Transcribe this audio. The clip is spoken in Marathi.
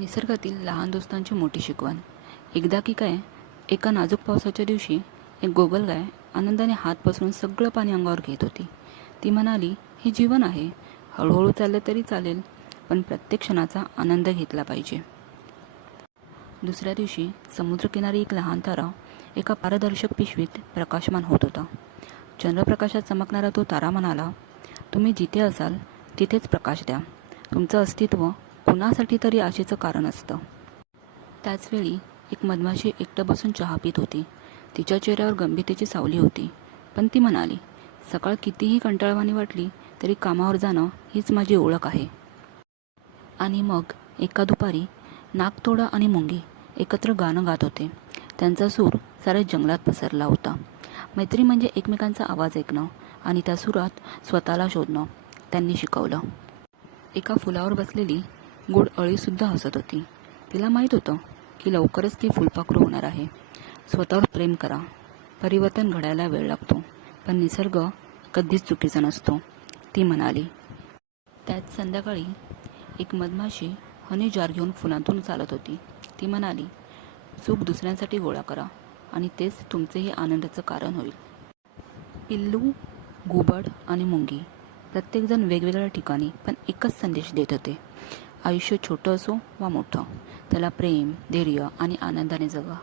निसर्गातील लहान दोस्तांची मोठी शिकवण. एकदा की काय, एका नाजूक पावसाच्या दिवशी एक गोगलगाय आनंदाने हात पसरून सगळं पाणी अंगावर घेत होती. ती म्हणाली, हे जीवन आहे, हळूहळू चाललं तरी चालेल, पण प्रत्येक क्षणाचा आनंद घेतला पाहिजे. दुसऱ्या दिवशी समुद्रकिनारी एक लहान तारा एका पारदर्शक पिशवीत प्रकाशमान होत होता. चंद्रप्रकाशात चमकणारा तो तारा म्हणाला, तुम्ही जिथे असाल तिथेच प्रकाश द्या. तुमचं अस्तित्व कुणासाठी तरी आशेचं कारण असतं. त्याचवेळी एक मधमाशी एकटं बसून चहा पित होती. तिच्या चेहऱ्यावर गंभीरतेची सावली होती, पण ती म्हणाली, सकाळ कितीही कंटाळवाणी वाटली तरी कामावर जाणं हीच माझी ओळख आहे. आणि मग एका दुपारी नागतोडा आणि मुंगी एकत्र गाणं गात होते. त्यांचा सूर साऱ्या जंगलात पसरला होता. मैत्री म्हणजे एकमेकांचा आवाज ऐकणं आणि त्या सुरात स्वतःला शोधणं त्यांनी शिकवलं. एका फुलावर बसलेली गोड अळीसुद्धा हसत होती. तिला माहीत होतं की लवकरच ती फुलपाखरू होणार आहे. स्वतःवर प्रेम करा. परिवर्तन घडायला वेळ लागतो, पण निसर्ग कधीच चुकीचा नसतो, ती म्हणाली. त्याच संध्याकाळी एक मधमाशी हनी जार घेऊन फुलांतून चालत होती. ती म्हणाली, सुख दुसऱ्यांसाठी गोळा करा आणि तेच तुमचेही आनंदाचं कारण होईल. पिल्लू, घुबड आणि मुंगी प्रत्येकजण वेगवेगळ्या ठिकाणी पण एकच संदेश देत होते. आयुष्य छोटं असो वा मोठं, त्याला प्रेम, धैर्य आणि आनंदाने जगा.